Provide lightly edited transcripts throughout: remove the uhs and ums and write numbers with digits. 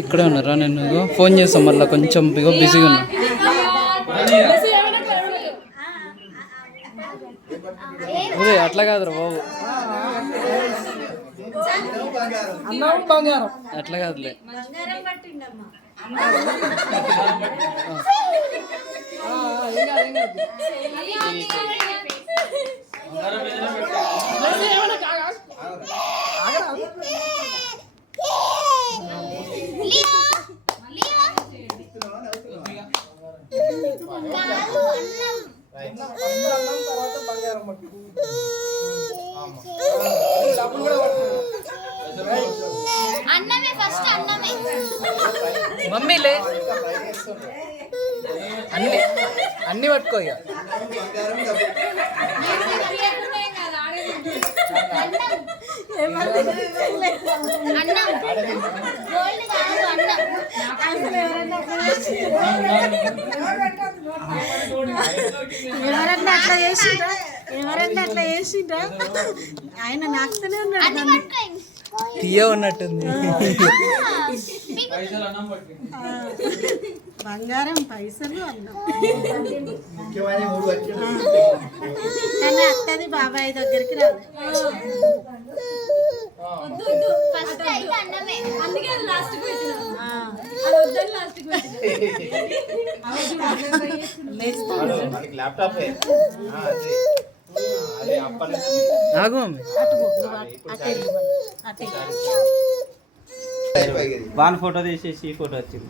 ఇక్కడే ఉన్నారా? నేను ఫోన్ చేస్తాం మళ్ళీ కొంచెం బిజీగా ఉన్నా. అట్లా కాదురా బాబు, అట్లా కాదులే. మమ్మీలే అన్ని పట్టుకో ఇక. ఎవరన్నా అట్లా చేసిండ్రా? ఆయన నాకుతూనే ఉన్నాడు. తీయ ఉన్నట్టుంది. బంగారం, పైసలు, అన్నం. కానీ అత్తది బాబాయ్ దగ్గరికి రాదు. వాన్ ఫోటో తీసేసి ఫోటో వచ్చింది.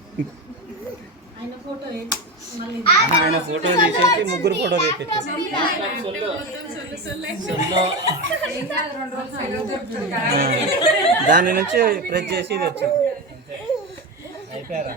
ఆయన ఫోటో తీసేసి ముగ్గురు ఫోటో తీసేసి దాని నుంచి ప్రెస్ చేసి ఇది వచ్చింది. అయిపోయారా?